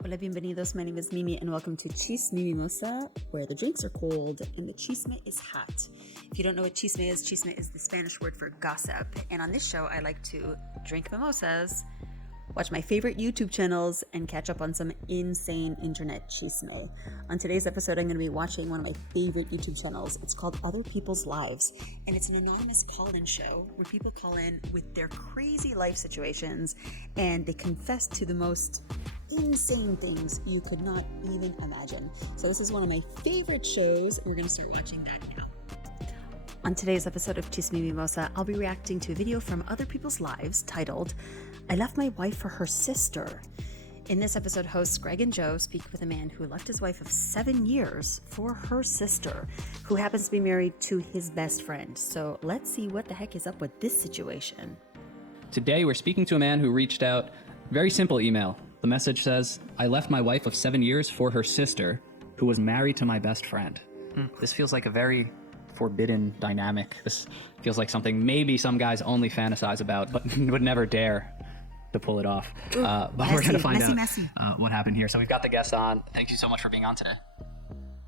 Hola, bienvenidos. My name is Mimi, and welcome to Chismimimosa, where the drinks are cold and the chisme is hot. If you don't know what chisme is the Spanish word for gossip. And on this show, I like to drink mimosas, watch my favorite YouTube channels, and catch up on some insane internet chisme. On today's episode, I'm going to be watching one of my favorite YouTube channels. It's called Other People's Lives, and it's an anonymous call-in show where people call in with their crazy life situations, and they confess to the most insane things you could not even imagine. So this is one of my favorite shows, and we're going to start watching that now. On today's episode of Chismimimosa, I'll be reacting to a video from Other People's Lives titled, I Left My Wife for Her Sister. In this episode, hosts Greg and Joe speak with a man who left his wife of 7 years for her sister, who happens to be married to his best friend. So let's see what the heck is up with this situation. Today, we're speaking to a man who reached out. Very simple email. The message says, I left my wife of 7 years for her sister, who was married to my best friend. This feels like a very forbidden dynamic. This feels like something maybe some guys only fantasize about, but would never dare to pull it off. But we're going to find out what happened here. So we've got the guest on. Thank you so much for being on today.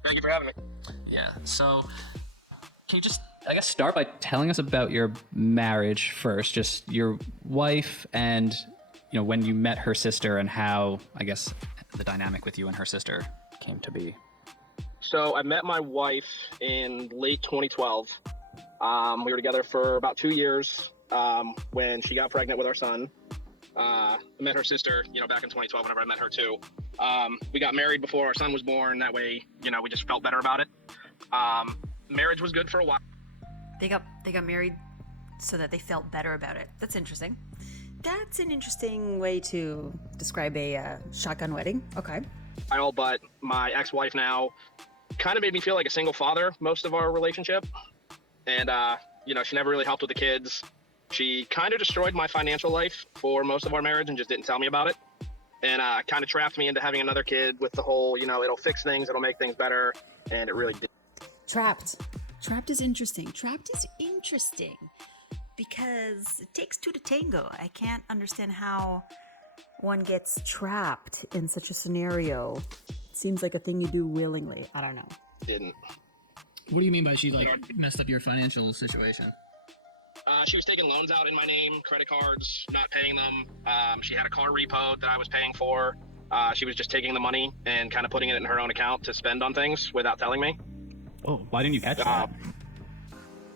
Thank you for having me. Yeah, so can you just, I guess, start by telling us about your marriage first, just your wife and, you know, when you met her sister and how, I guess, the dynamic with you and her sister came to be. So I met my wife in late 2012. We were together for about 2 years when she got pregnant with our son. I met her sister, back in 2012 whenever I met her too. We got married before our son was born. That way, we just felt better about it. Marriage was good for a while. They got married so that they felt better about it. That's interesting. That's an interesting way to describe a shotgun wedding. Okay. But my ex-wife now kind of made me feel like a single father most of our relationship. And, she never really helped with the kids. She kind of destroyed my financial life for most of our marriage and just didn't tell me about it. And kind of trapped me into having another kid with the whole, it'll fix things, it'll make things better. And it really did. Trapped is interesting. Because it takes two to tango. I can't understand how one gets trapped in such a scenario. It seems like a thing you do willingly. I don't know. Didn't. What do you mean by she messed up your financial situation? She was taking loans out in my name, credit cards, not paying them. She had a car repo that I was paying for. She was just taking the money and kind of putting it in her own account to spend on things without telling me. Oh, why didn't you catch that?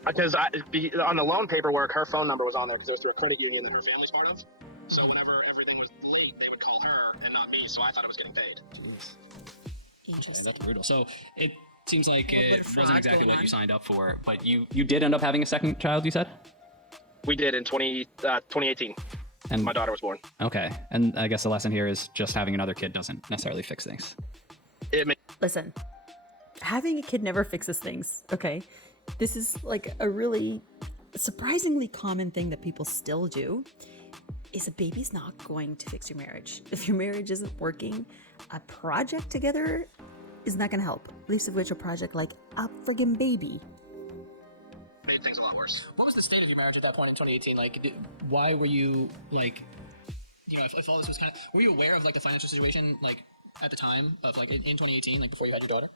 Because on the loan paperwork, her phone number was on there because it was through a credit union that her family's part of. So whenever everything was late, they would call her and not me. So I thought it was getting paid. Jeez. Interesting. Okay, that's brutal. So it seems like it wasn't exactly what you signed up for, but you did end up having a second child, you said? We did in 2018. And my daughter was born. Okay. And I guess the lesson here is just having another kid doesn't necessarily fix things. Listen, having a kid never fixes things, okay? This is like a really surprisingly common thing that people still do. Is a baby's not going to fix your marriage. If your marriage isn't working, a project together is not going to help. Least of which a project like a friggin' baby. Made things a lot worse. What was the state of your marriage at that point in 2018? Like, why were you if all this was were you aware of the financial situation at the time of in 2018, before you had your daughter?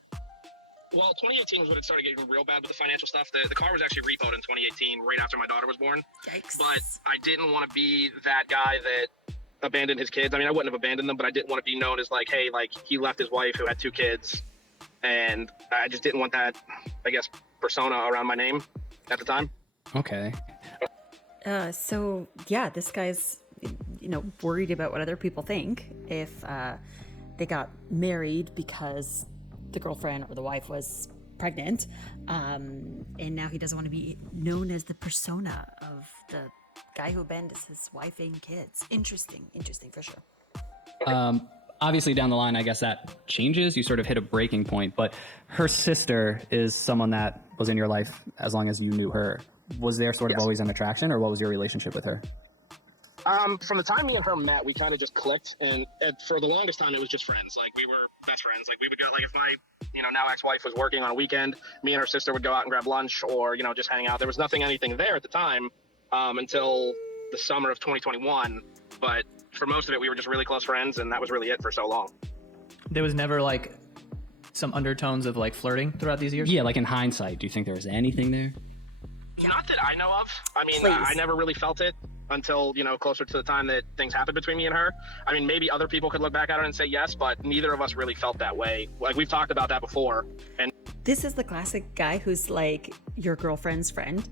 Well, 2018 was when it started getting real bad with the financial stuff. The car was actually repoed in 2018, right after my daughter was born. Yikes. But I didn't want to be that guy that abandoned his kids. I mean, I wouldn't have abandoned them, but I didn't want to be known as hey, he left his wife who had 2 kids. And I just didn't want that, I guess, persona around my name at the time. Okay. So yeah, this guy's, worried about what other people think if they got married because the girlfriend or the wife was pregnant, and now he doesn't want to be known as the persona of the guy who abandons his wife and kids. Interesting for sure. Obviously down the line, I guess that changes. You sort of hit a breaking point, but her sister is someone that was in your life as long as you knew her. Was there sort of always an attraction, or what was your relationship with her? From the time me and her met, we kind of just clicked, and for the longest time, it was just friends. We were best friends. We would go, if my, now ex-wife was working on a weekend, me and her sister would go out and grab lunch or, just hang out. There was anything there at the time until the summer of 2021. But for most of it, we were just really close friends, and that was really it for so long. There was never like some undertones of like flirting throughout these years? Yeah, like in hindsight, do you think there was anything there? Not that I know of. I mean, Please. I never really felt it until, closer to the time that things happened between me and her. I mean, maybe other people could look back at it and say yes, but neither of us really felt that way. Like, we've talked about that before. And This is the classic guy who's like your girlfriend's friend,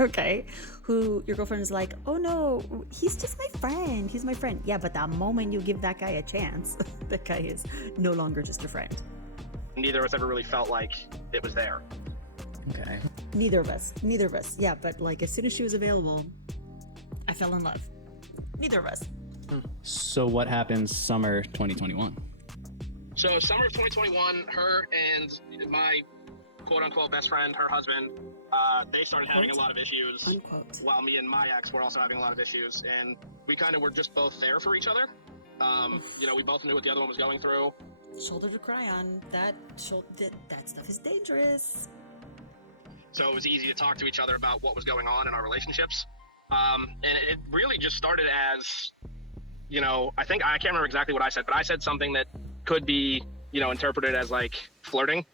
okay? Who your girlfriend is like, oh no, he's just my friend. He's my friend. Yeah, but the moment you give that guy a chance, that guy is no longer just a friend. neither of us ever really felt like it was there. Okay. Neither of us. Yeah, but like as soon as she was available, I fell in love. Neither of us. So what happens summer 2021? So summer of 2021, her and my quote-unquote best friend, her husband, they started having a lot of issues, Unquote. while me and my ex were also having a lot of issues, and we kind of were just both there for each other. We both knew what the other one was going through. Shoulder to cry on. That stuff is dangerous. So it was easy to talk to each other about what was going on in our relationships. And it really just started as, I can't remember exactly what I said, but I said something that could be, interpreted as like flirting.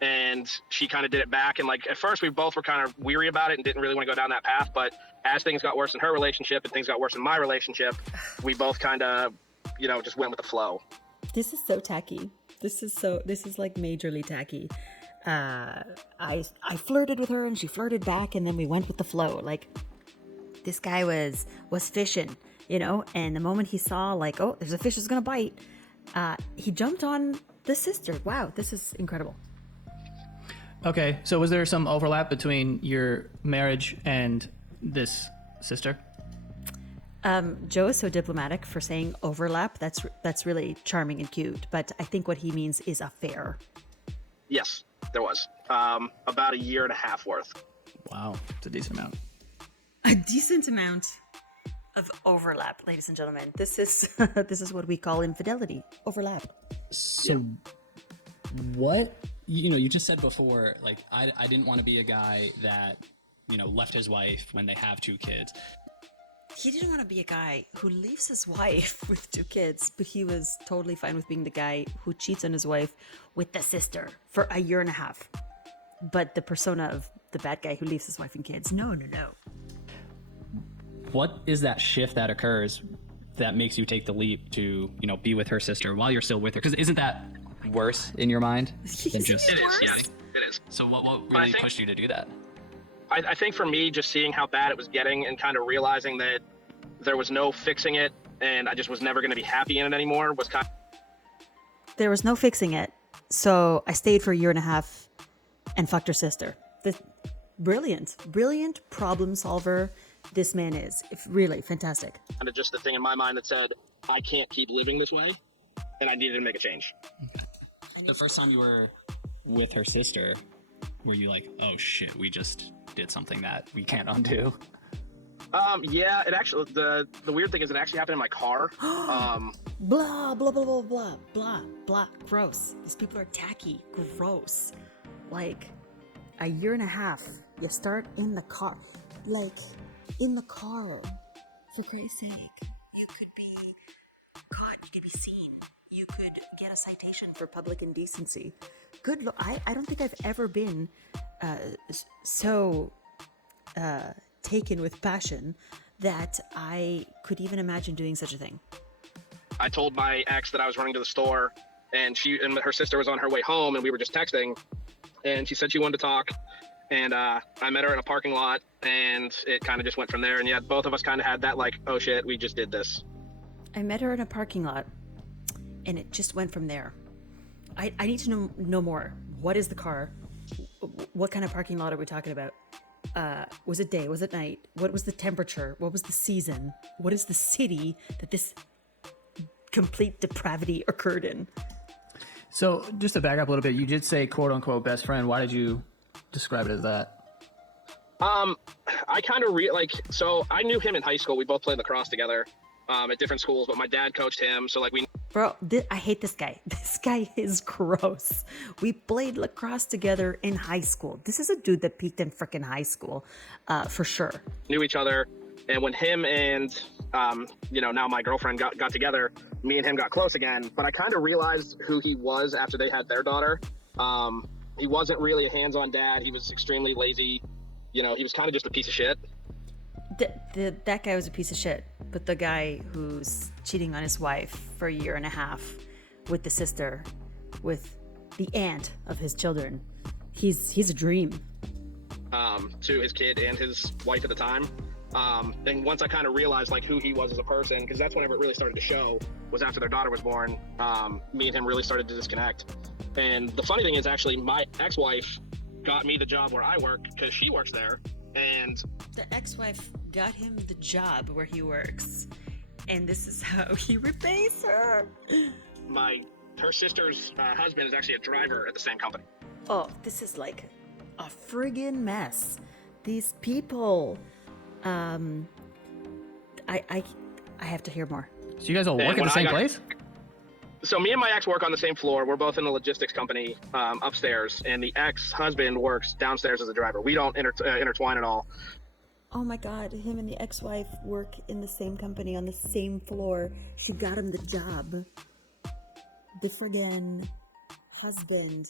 And she kind of did it back. And like, at first we both were kind of weary about it and didn't really want to go down that path. But as things got worse in her relationship and things got worse in my relationship, we both kind of, just went with the flow. This is so tacky. This is like majorly tacky. I flirted with her and she flirted back, and then we went with the flow. Like, this guy was fishing, and the moment he saw like, oh, there's a fish that's gonna bite, he jumped on the sister. Wow, this is incredible. Okay, so was there some overlap between your marriage and this sister? Joe is so diplomatic for saying overlap. That's really charming and cute. But I think what he means is affair. Yes, there was. About a year and a half worth. Wow, it's a decent amount. A decent amount of overlap, ladies and gentlemen. This is what we call infidelity. Overlap. So what, you just said before, like, I didn't want to be a guy that, left his wife when they have 2 kids. He didn't want to be a guy who leaves his wife with 2 kids, but he was totally fine with being the guy who cheats on his wife with the sister for a year and a half. But the persona of the bad guy who leaves his wife and kids, no. What is that shift that occurs that makes you take the leap to, be with her sister while you're still with her? Because isn't that worse in your mind than just... It is, yeah, it is. So what really pushed you to do that? I think for me, just seeing how bad it was getting and kind of realizing that there was no fixing it and I just was never going to be happy in it anymore was kind of... There was no fixing it. So I stayed for a year and a half and fucked her sister. Brilliant problem solver this man is. Really fantastic. Kind of just the thing in my mind that said, I can't keep living this way and I needed to make a change. The first time you were with her sister, were you like, oh shit, we just did something that we can't undo? Yeah, it actually, the weird thing is it actually happened in my car. Blah, blah, blah, blah, blah, blah, blah. Gross. These people are tacky. Gross. Like, a year and a half, you start in the car. Like, in the car. For Christ's sake. You could be caught. You could be seen. You could get a citation for public indecency. Good Lord. I don't think I've ever been so taken with passion that I could even imagine doing such a thing. I told my ex that I was running to the store and she and her sister was on her way home and we were just texting and she said she wanted to talk and I met her in a parking lot and it kind of just went from there. And yeah, both of us kind of had that like, oh shit, we just did this. I met her in a parking lot and it just went from there. I need to know more. What is the car? What kind of parking lot are we talking about? Was it day? Was it night? What was the temperature? What was the season? What is the city that this complete depravity occurred in? So just to back up a little bit, you did say quote unquote best friend. Why did you describe it as that? I kind of so I knew him in high school. We both played lacrosse together at different schools, but my dad coached him. So like Bro, I hate this guy. This guy is gross. We played lacrosse together in high school. This is a dude that peaked in frickin' high school, for sure. knew each other. And when him and, now my girlfriend got together, me and him got close again. But I kind of realized who he was after they had their daughter. He wasn't really a hands-on dad. He was extremely lazy. He was kind of just a piece of shit. That guy was a piece of shit. But the guy who's cheating on his wife for a year and a half with the sister, with the aunt of his children, he's a dream. To his kid and his wife at the time. And once I kind of realized like who he was as a person, because that's whenever it really started to show, was after their daughter was born. Me and him really started to disconnect. And the funny thing is, actually, my ex-wife got me the job where I work because she works there. And the ex-wife got him the job where he works, and this is how he repays her. Her sister's husband is actually a driver at the same company. Oh, this is like a friggin' mess. These people. I have to hear more. So you guys all work at the same place? So me and my ex work on the same floor. We're both in the logistics company upstairs, and the ex-husband works downstairs as a driver. We don't intertwine at all. Oh my God, him and the ex-wife work in the same company on the same floor. She got him the job. The friggin' husband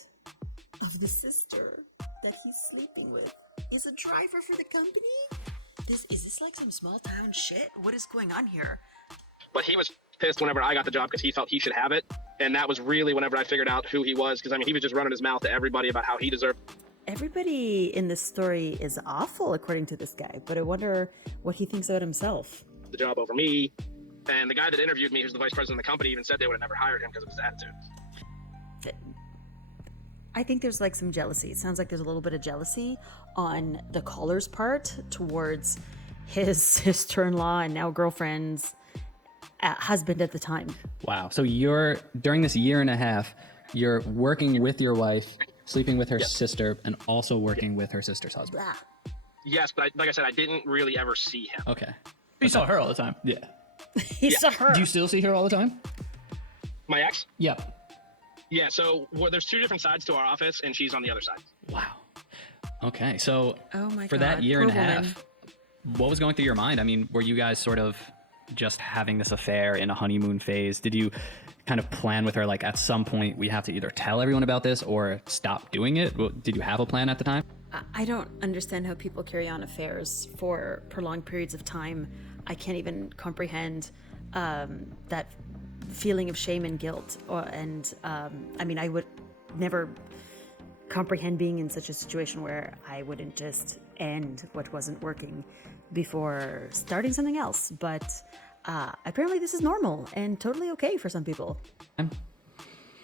of the sister that he's sleeping with is a driver for the company? Is this like some small town shit? What is going on here? But he was pissed whenever I got the job because he felt he should have it. And that was really whenever I figured out who he was, because he was just running his mouth to everybody about how he deserved. Everybody in this story is awful, according to this guy, but I wonder what he thinks about himself. The job over me. And the guy that interviewed me, who's the vice president of the company, even said they would have never hired him because of his attitude. I think there's like some jealousy. It sounds like there's a little bit of jealousy on the caller's part towards his sister-in-law and now girlfriend's husband at the time. Wow. So during this year and a half, you're working with your wife, sleeping with her sister, and also working with her sister's husband. Blah. Yes, but like I said, I didn't really ever see him. Okay. You saw her all the time. Yeah. He saw her. Do you still see her all the time? My ex? Yeah. Yeah, so there's two different sides to our office, and she's on the other side. Wow. Okay, so Oh my for God, that year and a poor woman. half, what was going through your mind? I mean, were you guys sort of just having this affair in a honeymoon phase? Did you kind of plan with her, like, at some point we have to either tell everyone about this or stop doing it? Did you have a plan at the time? I don't understand how people carry on affairs for prolonged periods of time. I can't even comprehend that feeling of shame and guilt. I would never comprehend being in such a situation where I wouldn't just end what wasn't working before starting something else. But apparently this is normal and totally okay for some people.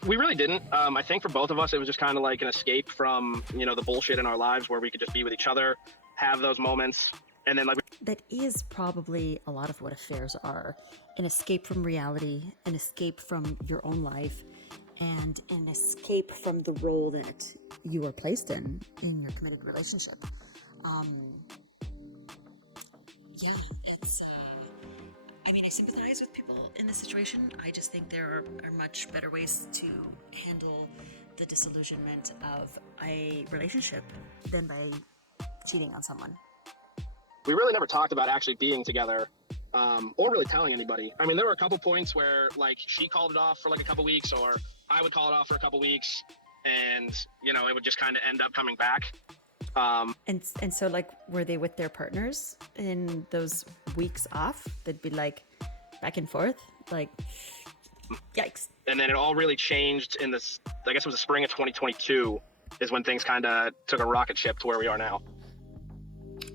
We really didn't. I think for both of us, it was just kind of like an escape from, the bullshit in our lives where we could just be with each other, have those moments, and then That is probably a lot of what affairs are. An escape from reality, an escape from your own life, and an escape from the role that you are placed in your committed relationship. I sympathize with people in this situation. I just think there are much better ways to handle the disillusionment of a relationship than by cheating on someone. we really never talked about actually being together, or really telling anybody. I mean, there were a couple points where like she called it off for like a couple weeks, or I would call it off for a couple weeks, and it would just kind of end up coming back. And so like, were they with their partners in those weeks off? They'd be like back and forth, like, yikes. And then it all really changed in this, I guess it was the spring of 2022 is when things kind of took a rocket ship to where we are now.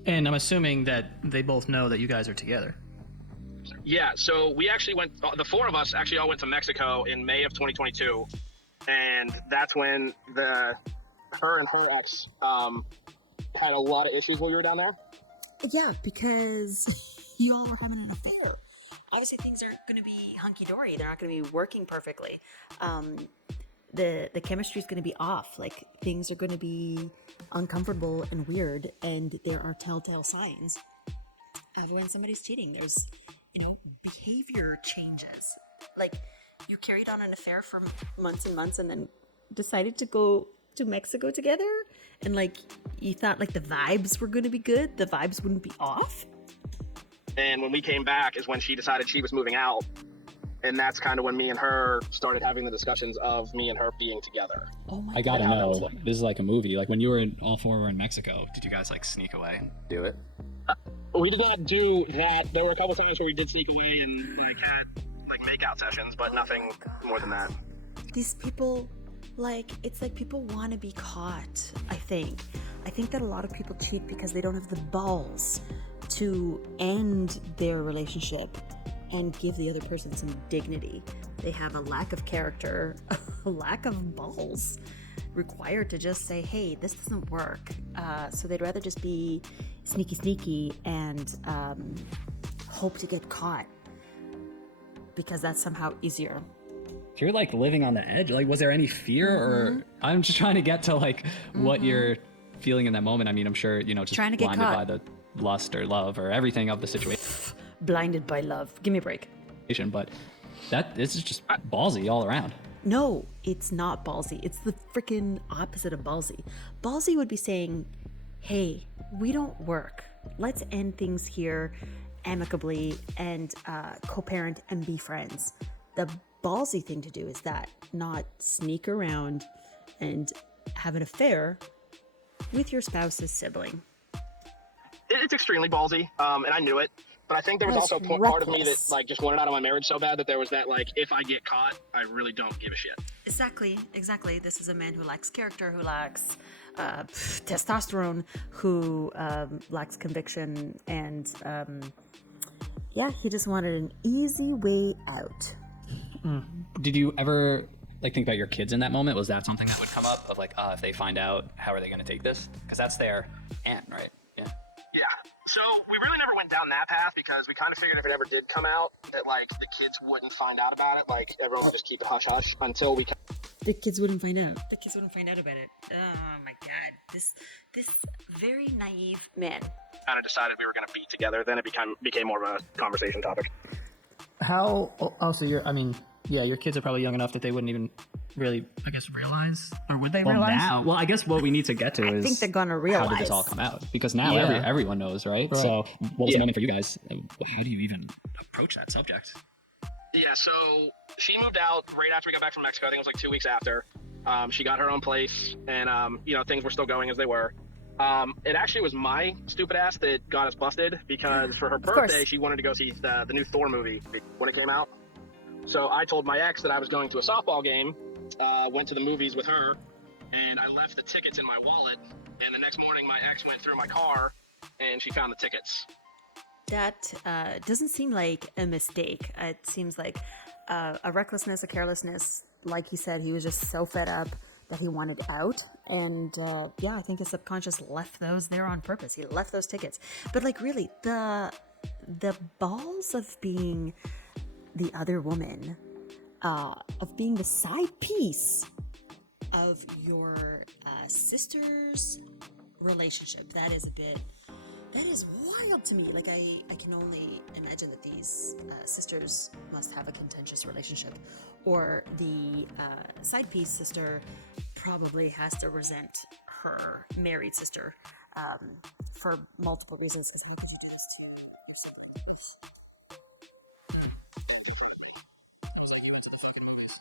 And I'm assuming that they both know that you guys are together. Yeah, so we actually went, the four of us actually all went to Mexico in May of 2022. And that's when her and her ex had a lot of issues while we were down there. Yeah, because you all were having an affair. Obviously, things aren't going to be hunky-dory. They're not going to be working perfectly. The chemistry is going to be off. Like, things are going to be uncomfortable and weird, and there are telltale signs of when somebody's cheating. There's, behavior changes. Like, you carried on an affair for months and months and then decided to go to Mexico together, and like, you thought like the vibes were going to be good. The vibes wouldn't be off. And when we came back is when she decided she was moving out. And that's kind of when me and her started having the discussions of me and her being together. Oh my I gotta God. know. This is like a movie. Like when you were all four were in Mexico, did you guys like sneak away and do it? We did not do that. There were a couple times where we did sneak away and like had like makeout sessions, but nothing more than that. These people, like, it's like people want to be caught, I think. I think that a lot of people cheat because they don't have the balls to end their relationship and give the other person some dignity. They have a lack of character, a lack of balls required to just say, hey, this doesn't work. So they'd rather just be sneaky and hope to get caught because that's somehow easier. If you're like living on the edge, like was there any fear or I'm just trying to get to like what you're feeling in that moment. I mean, I'm sure, you know, just Trying to get blinded caught. by the lust or love or everything of the situation. Blinded by love. Give me a break. But this is just ballsy all around. No, it's not ballsy. It's the freaking opposite of ballsy. Ballsy would be saying, hey, we don't work. Let's end things here amicably and co-parent and be friends. The ballsy thing to do is that, not sneak around and have an affair with your spouse's sibling. It's extremely ballsy, and I knew it. But I think there was That's also part of me that reckless. like just wanted out of my marriage so bad that there was that like, if I get caught, I really don't give a shit. Exactly. This is a man who lacks character, who lacks testosterone, who lacks conviction, and he just wanted an easy way out. Did you ever like think about your kids in that moment? Was that something that would come up of like, if they find out, how are they going to take this? Because that's their aunt, right? Yeah. Yeah. So we really never went down that path because we kind of figured if it ever did come out that like the kids wouldn't find out about it. Like everyone would just keep it hush hush until we. The kids wouldn't find out. The kids wouldn't find out about it. Oh my God. This very naive man. Kind of decided we were going to be together. Then it became more of a conversation topic. How? Oh, so your kids are probably young enough that they wouldn't even really, I guess, realize, or would they realize? Well, I guess what we need to get to is I think they're gonna realize. how did this all come out? Because now Yeah. everyone knows, right? So what was the moment for you guys? How do you even approach that subject? Yeah, so she moved out right after we got back from Mexico. I think it was like 2 weeks after. She got her own place, and things were still going as they were. It actually was my stupid ass that got us busted because for her birthday, course. she wanted to go see the new Thor movie when it came out. So I told my ex that I was going to a softball game, went to the movies with her, and I left the tickets in my wallet. And the next morning, my ex went through my car, and she found the tickets. That doesn't seem like a mistake. It seems like a recklessness, a carelessness. Like he said, he was just so fed up that he wanted out. And I think the subconscious left those there on purpose. He left those tickets. But like really, the balls of being the other woman, of being the side piece of your sister's relationship, that is wild to me. Like I can only imagine that these sisters must have a contentious relationship, or the side piece sister probably has to resent her married sister for multiple reasons. Because how could you do this to your sibling? It was like you went to the fucking movies.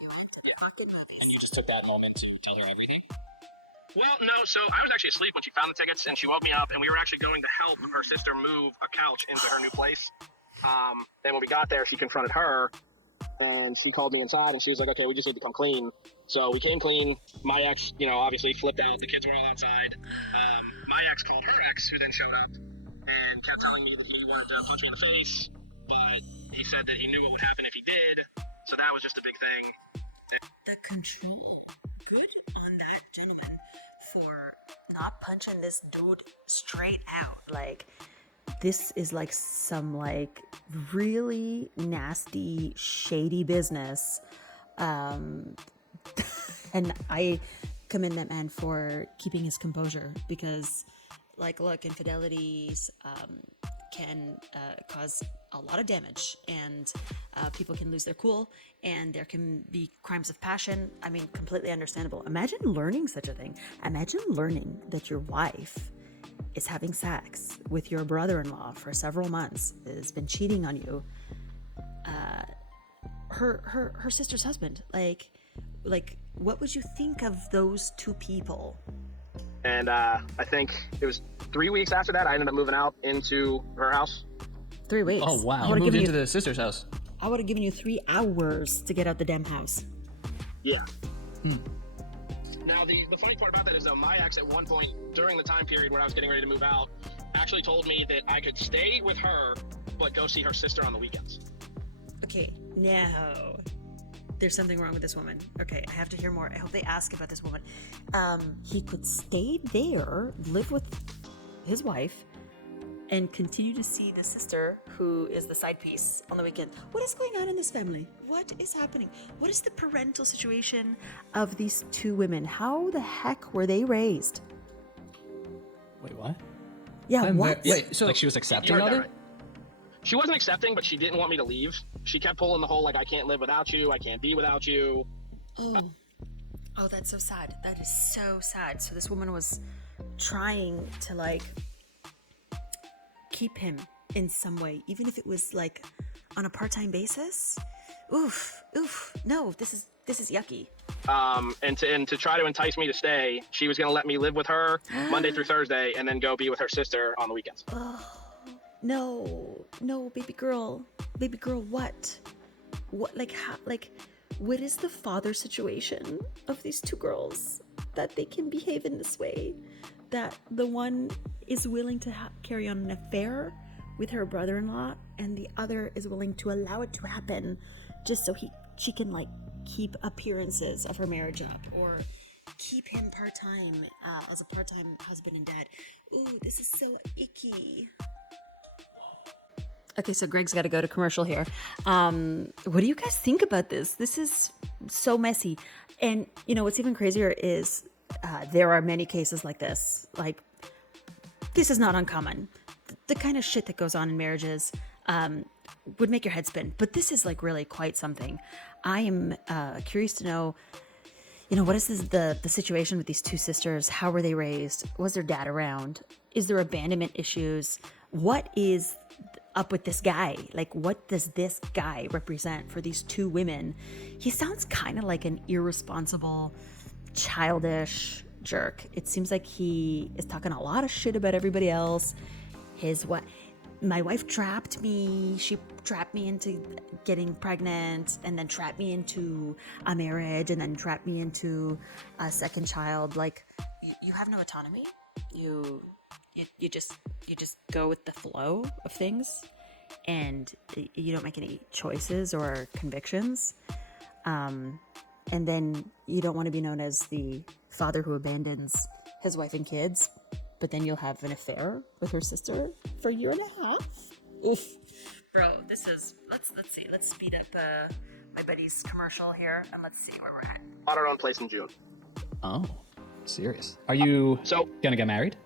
You went to fucking movies. And you just took that moment to tell her everything? Well, no, so I was actually asleep when she found the tickets, and she woke me up, and we were actually going to help her sister move a couch into her new place. And when we got there, she confronted her, and she called me inside, and she was like, okay, we just need to come clean. So we came clean. My ex, obviously flipped out. The kids were all outside. My ex called her ex, who then showed up, and kept telling me that he wanted to punch me in the face, but he said that he knew what would happen if he did, so that was just a big thing. The control. Good on that gentleman for not punching this dude straight out. Like, this is like some like really nasty, shady business. And I commend that man for keeping his composure, because like, look, infidelities can cause a lot of damage, and people can lose their cool, and there can be crimes of passion. I mean, completely understandable. Imagine learning such a thing. Imagine learning that your wife is having sex with your brother-in-law for several months, has been cheating on you, her sister's husband, like what would you think of those two people? And I think it was 3 weeks after that, I ended up moving out into her house. 3 weeks. Oh, wow. You moved into the sister's house. I would have given you 3 hours to get out the damn house. Yeah. Now, the funny part about that is, though, my ex at one point during the time period where I was getting ready to move out actually told me that I could stay with her, but go see her sister on the weekends. Okay, now there's something wrong with this woman. Okay, I have to hear more. I hope they ask about this woman. He could stay there, live with his wife, and continue to see the sister who is the side piece on the weekend. What is going on in this family? What is happening? What is the parental situation of these two women? How the heck were they raised? Wait, what? Yeah, what? Wait, so Like she was You accepting heard of that it? right. She wasn't accepting, but she didn't want me to leave. She kept pulling the whole, like, I can't live without you, I can't be without you. Oh, that's so sad. That is so sad. So this woman was trying to, like, keep him in some way, even if it was, like, on a part-time basis. Oof. No, this is yucky. And to try to entice me to stay, she was going to let me live with her Monday through Thursday and then go be with her sister on the weekends. No, baby girl, what? Like, how, like, what is the father situation of these two girls that they can behave in this way? That the one is willing to carry on an affair with her brother-in-law, and the other is willing to allow it to happen, just so she can, like, keep appearances of her marriage up, or keep him part-time as a part-time husband and dad. Ooh, this is so icky. Okay, so Greg's got to go to commercial here. What do you guys think about this? This is so messy. And, you know, what's even crazier is there are many cases like this. Like, this is not uncommon. The kind of shit that goes on in marriages would make your head spin. But this is, like, really quite something. I am curious to know, you know, what is the situation with these two sisters? How were they raised? Was their dad around? Is there abandonment issues? What is up with this guy? Like, what does this guy represent for these two women? He sounds kind of like an irresponsible, childish jerk. It seems like he is talking a lot of shit about everybody else. My wife trapped me. She trapped me into getting pregnant, and then trapped me into a marriage, and then trapped me into a second child. Like, you have no autonomy. You just go with the flow of things, and you don't make any choices or convictions. And then you don't want to be known as the father who abandons his wife and kids, but then you'll have an affair with her sister for a year and a half. Oof. Bro, this is, let's see. Let's speed up my buddy's commercial here, and let's see where we're at. Bought our own place in June. Oh, serious. Are you gonna get married?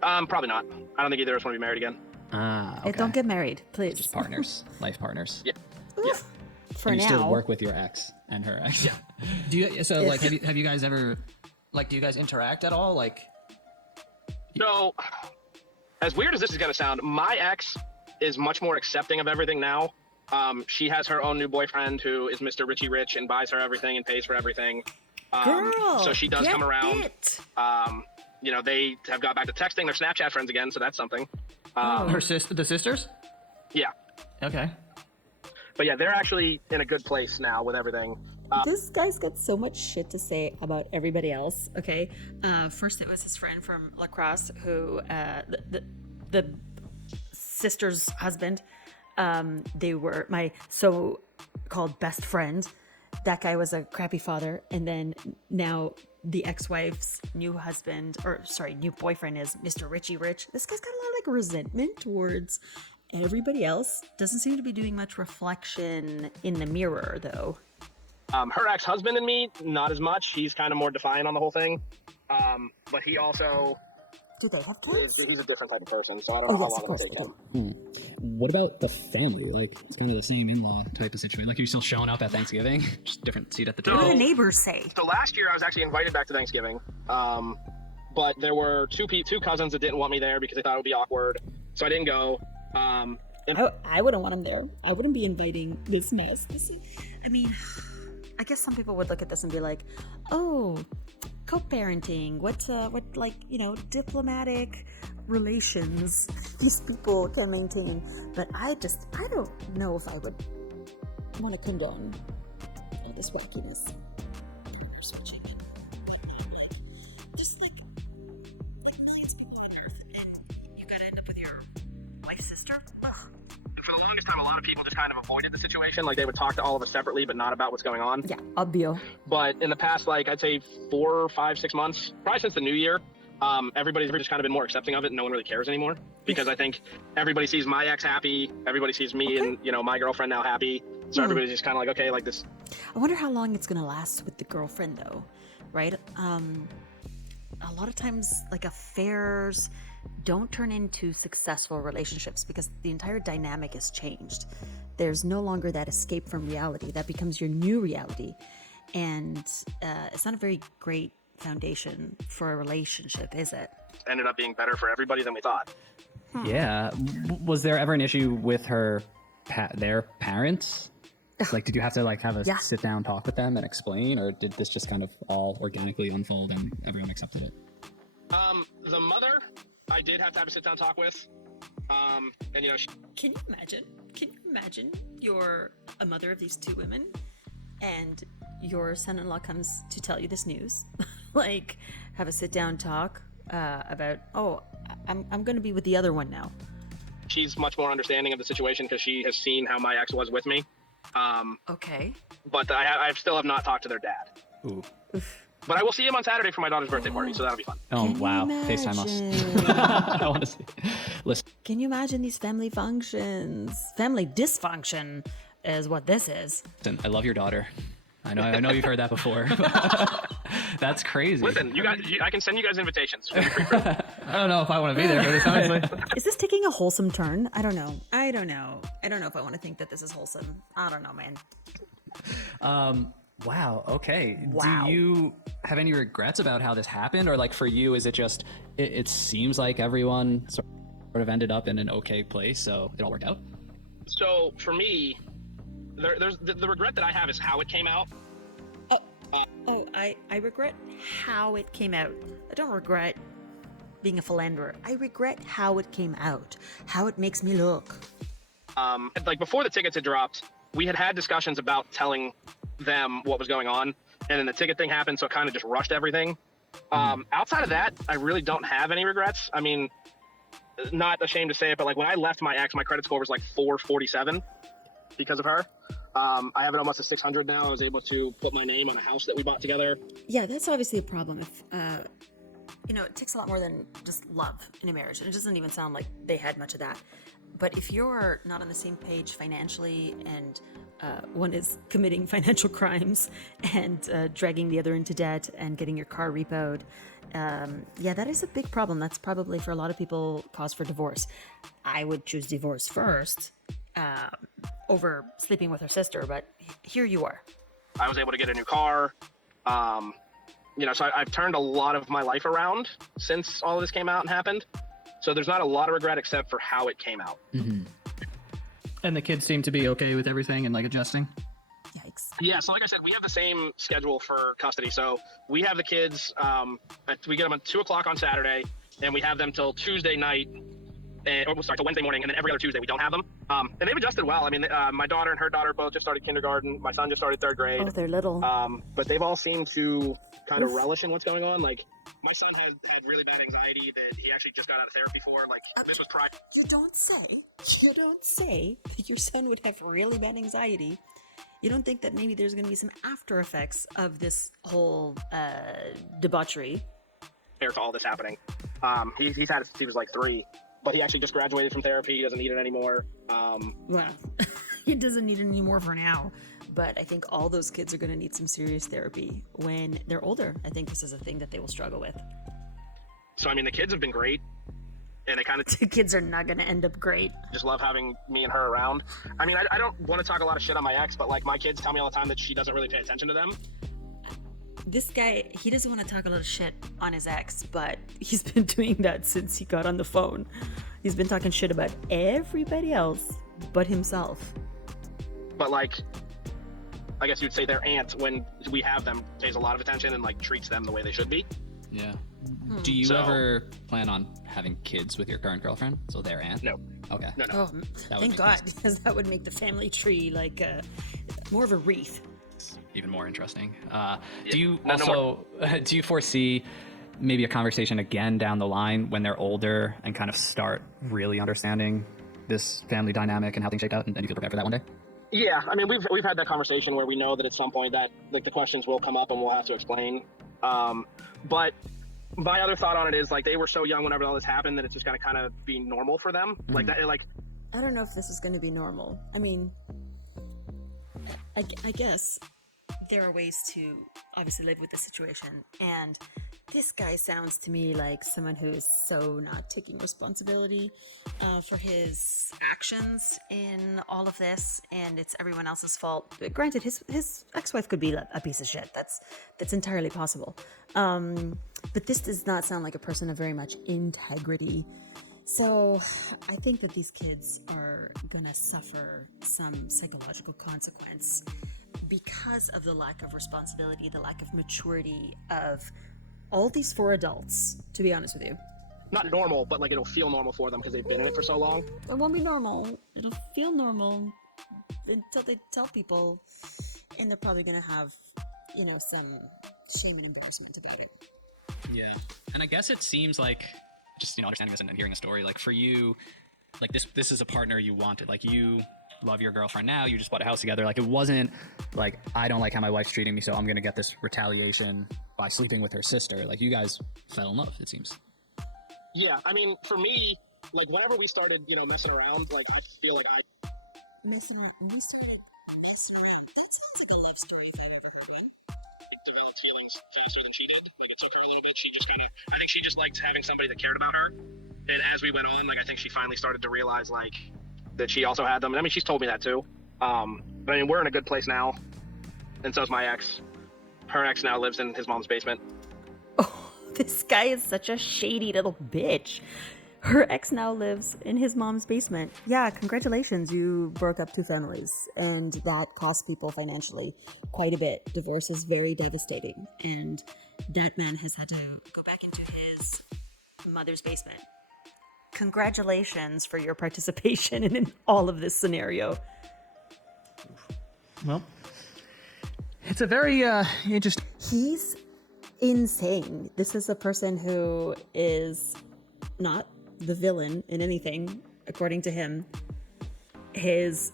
Probably not. I don't think either of us want to be married again. Okay. Don't get married, please. Just partners, life partners. Yeah. Oof. For And you now. still work with your ex and her ex. Yeah. Do you? So, like, have you guys ever, like, do you guys interact at all? Like, So, as weird as this is going to sound, my ex is much more accepting of everything now. She has her own new boyfriend who is Mr. Richie Rich and buys her everything and pays for everything. Girl, so she does come around. It. You know, they have got back to texting. They're Snapchat friends again, so that's something. the sisters? Yeah. Okay. But yeah, they're actually in a good place now with everything. This guy's got so much shit to say about everybody else. Okay, first it was his friend from La Crosse who the sister's husband. They were my so-called best friend. That guy was a crappy father, and then now the ex-wife's new boyfriend is Mr. Richie Rich. This guy's got a lot of, like, resentment towards everybody else. Doesn't seem to be doing much reflection in the mirror, though. Her ex-husband and me, not as much. He's kind of more defiant on the whole thing. But he also... Do they have kids? He's a different type of person, so I don't know how long it'll take him. What about the family? Like, it's kind of the same in-law type of situation. Like, you're still showing up at Thanksgiving, just different seat at the table. What do the neighbors say? So last year I was actually invited back to Thanksgiving, but there were two cousins that didn't want me there because they thought it would be awkward, so I didn't go. I wouldn't want him there. I wouldn't be inviting this mess. I mean, I guess some people would look at this and be like, "Oh, co-parenting. What like, you know, diplomatic relations these people can maintain." But I don't know if I would want to condone all this wackiness. We're switching. Just like it needs people on earth, and you gotta end up with your wife's sister. Ugh. For the longest time, a lot of people just kind of avoided the situation. Like, they would talk to all of us separately, but not about what's going on. Yeah, obvio. But in the past, like, I'd say 4, 5, 6 months, probably since the new year, everybody's just kind of been more accepting of it, and no one really cares anymore. Because I think everybody sees my ex happy, everybody sees me and, you know, my girlfriend now happy. So everybody's just kind of like, okay, like this. I wonder how long it's gonna last with the girlfriend, though, right? A lot of times, like, affairs don't turn into successful relationships because the entire dynamic has changed. There's no longer that escape from reality. That becomes your new reality. And it's not a very great foundation for a relationship, is it? Ended up being better for everybody than we thought. Yeah. Was there ever an issue with their parents? Like, did you have to like have a sit down talk with them and explain, or did this just kind of all organically unfold and everyone accepted it? The mother, I did have to have a sit down talk with. And you know, Can you imagine you're a mother of these two women and your son-in-law comes to tell you this news? Like, have a sit down talk about, oh, I'm going to be with the other one now. she's much more understanding of the situation because she has seen how my ex was with me. Okay. But I still have not talked to their dad. Ooh. But I will see him on Saturday for my daughter's birthday party, so that'll be fun. Oh, Can wow. you FaceTime us. imagine? I want to see. Listen, Can you imagine these family functions? Family dysfunction is what this is. I love your daughter. I know you've heard that before. That's crazy. Listen, you guys, I can send you guys invitations. I don't know if I want to be there for this, honestly. Is this taking a wholesome turn? I don't know. I don't know if I want to think that this is wholesome. I don't know, man. Wow. Okay. Wow. Do you have any regrets about how this happened, or like for you, is it just it seems like everyone sort of ended up in an okay place, so it all worked out? So for me, there's the regret that I have is how it came out. I regret how it came out. I don't regret being a philanderer. I regret how it came out, how it makes me look. Like before the tickets had dropped, we had discussions about telling them what was going on, and then the ticket thing happened, so it kind of just rushed everything. Outside of that, I really don't have any regrets. I mean, not ashamed to say it, but like when I left my ex, my credit score was like 447 because of her. I have it almost at 600 now. I was able to put my name on a house that we bought together. Yeah, that's obviously a problem. If it takes a lot more than just love in a marriage, and it doesn't even sound like they had much of that. But if you're not on the same page financially, and one is committing financial crimes and dragging the other into debt and getting your car repoed, that is a big problem. That's probably for a lot of people cause for divorce. I would choose divorce first over sleeping with her sister, but here you are. I was able to get a new car. So I've turned a lot of my life around since all of this came out and happened. So there's not a lot of regret except for how it came out. Mm-hmm. And the kids seem to be okay with everything and like adjusting. Yikes. Yeah, so like I said, we have the same schedule for custody. So we have the kids, we get them at 2 o'clock on Saturday, and we have them till Tuesday night, till Wednesday morning, and then every other Tuesday we don't have them. And they've adjusted well. I mean, my daughter and her daughter both just started kindergarten. My son just started 3rd grade. Oh, they're little. But they've all seemed to kind of relish in what's going on. Like, my son had really bad anxiety that he actually just got out of therapy for. Like, this was prior. You don't say that your son would have really bad anxiety. You don't think that maybe there's going to be some after effects of this whole debauchery? Prior to all this happening. He's had it since he was like 3, but he actually just graduated from therapy. He doesn't need it anymore. Well, he doesn't need it anymore for now. But I think all those kids are going to need some serious therapy when they're older. I think this is a thing that they will struggle with. So, I mean, the kids have been great. And they kind of The kids are not going to end up great. just love having me and her around. I mean, I don't want to talk a lot of shit on my ex, but like my kids tell me all the time that she doesn't really pay attention to them. this guy, he doesn't want to talk a lot of shit on his ex, but he's been doing that since he got on the phone. He's been talking shit about everybody else but himself. But like, I guess you'd say their aunt, when we have them, pays a lot of attention and like treats them the way they should be. Yeah. Do you ever plan on having kids with your current girlfriend? So their aunt? No. Okay. No. Oh, thank God, because that would make the family tree like more of a wreath. Even more interesting. Do you also do you foresee maybe a conversation again down the line when they're older and kind of start really understanding this family dynamic and how things shake out, and you feel prepared for that one day? Yeah, I mean, we've had that conversation where we know that at some point that like the questions will come up and we'll have to explain. But my other thought on it is like they were so young whenever all this happened that it's just gonna kind of be normal for them. Mm-hmm. Like that, like. I don't know if this is going to be normal. I mean, I guess there are ways to obviously live with the situation, and this guy sounds to me like someone who is so not taking responsibility for his actions in all of this, and it's everyone else's fault. But granted, his ex-wife could be a piece of shit. That's entirely possible. But this does not sound like a person of very much integrity. So I think that these kids are gonna suffer some psychological consequence because of the lack of responsibility, the lack of maturity of all these four adults, to be honest with you. Not normal, but like it'll feel normal for them because they've been in it for so long. It won't be normal. It'll feel normal until they tell people, and they're probably gonna have, some shame and embarrassment about it. Yeah, and I guess it seems like, just understanding this and hearing a story, like for you, like this is a partner you wanted. Like you love your girlfriend now, you just bought a house together. Like it wasn't like, I don't like how my wife's treating me, so I'm gonna get this retaliation by sleeping with her sister. Like you guys fell in love, it seems. Yeah, I mean, for me, like whenever we started, messing around, like I feel like we started messing around. That sounds like a love story if I've ever heard one. Developed feelings faster than she did. Like it took her a little bit. I think she just liked having somebody that cared about her. And as we went on, like I think she finally started to realize like that she also had them. And I mean, she's told me that too. But I mean, we're in a good place now. And so is my ex. Her ex now lives in his mom's basement. Oh, this guy is such a shady little bitch. Her ex now lives in his mom's basement. Yeah, congratulations, you broke up two families, and that costs people financially quite a bit. Divorce is very devastating, and that man has had to go back into his mother's basement. Congratulations for your participation in all of this scenario. Well, it's a very interesting... He's insane. This is a person who is not the villain in anything, according to him. His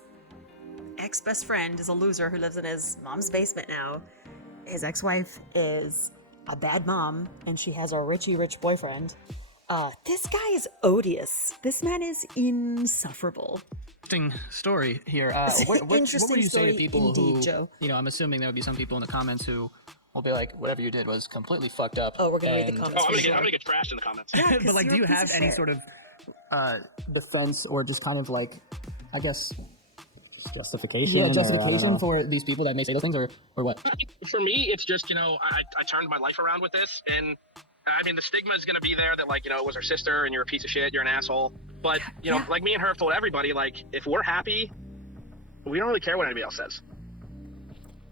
ex-best friend is a loser who lives in his mom's basement now. His ex-wife is a bad mom, and she has a rich boyfriend. This guy is odious. This man is insufferable. Interesting story here. What would you say to people indeed, who, Joe? I'm assuming there would be some people in the comments who will be like, whatever you did was completely fucked up. Oh, we're going to read the comments. I'm going to get trashed in the comments. Yeah, but like, do you have any sort of defense or just kind of like, I guess, justification? Yeah, justification for these people that may say those things, or what? For me, it's just, I turned my life around with this, and I mean, the stigma is going to be there that like, it was her sister and you're a piece of shit, you're an asshole. But, like me and her have told everybody, like, if we're happy, we don't really care what anybody else says.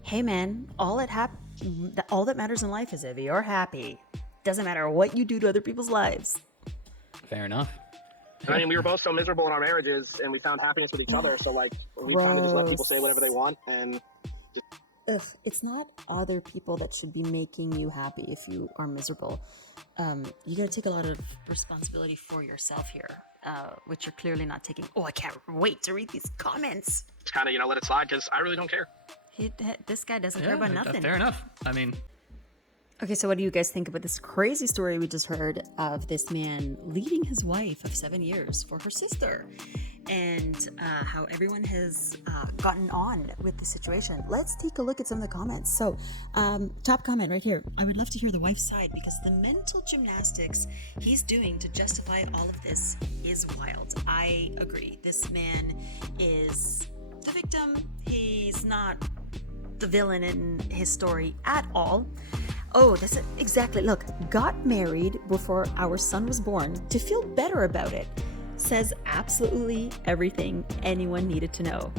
Hey man, all that matters in life is if you're happy. Doesn't matter what you do to other people's lives. Fair enough. I mean, we were both so miserable in our marriages, and we found happiness with each other. So like, we kind of just let people say whatever they want, and it's not other people that should be making you happy if you are miserable. You gotta take a lot of responsibility for yourself here, which you're clearly not taking. Oh, I can't wait to read these comments. It's kind of, let it slide, because I really don't care. This guy doesn't care about nothing. Fair enough. I mean... Okay, so what do you guys think about this crazy story we just heard of this man leaving his wife of 7 years for her sister, and how everyone has gotten on with the situation? Let's take a look at some of the comments. So, top comment right here. I would love to hear the wife's side, because the mental gymnastics he's doing to justify all of this is wild. I agree. This man is the victim. He's not the villain in his story at all. Oh, that's it. Exactly. Look, got married before our son was born to feel better about it. Says absolutely everything anyone needed to know.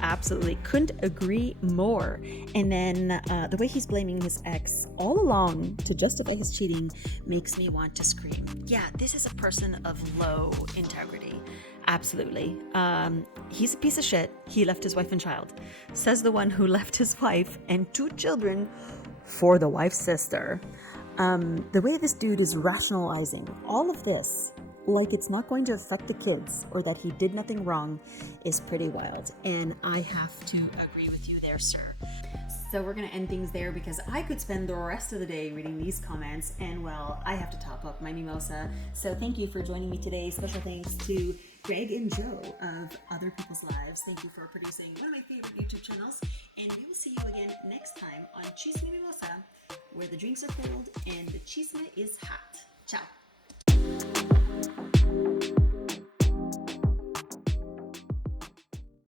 Absolutely. Couldn't agree more. And then the way he's blaming his ex all along to justify his cheating makes me want to scream. Yeah, this is a person of low integrity. Absolutely. He's a piece of shit. He left his wife and child. Says the one who left his wife and 2 children for the wife's sister. The way this dude is rationalizing all of this like it's not going to affect the kids or that he did nothing wrong is pretty wild. And I have to agree with you there, sir. So we're going to end things there because I could spend the rest of the day reading these comments and, well, I have to top up my mimosa. So thank you for joining me today. Special thanks to Greg and Joe of Other People's Lives. Thank you for producing one of my favorite YouTube channels. And we will see you again next time on Chismimimosa, where the drinks are cold and the chisme is hot. Ciao.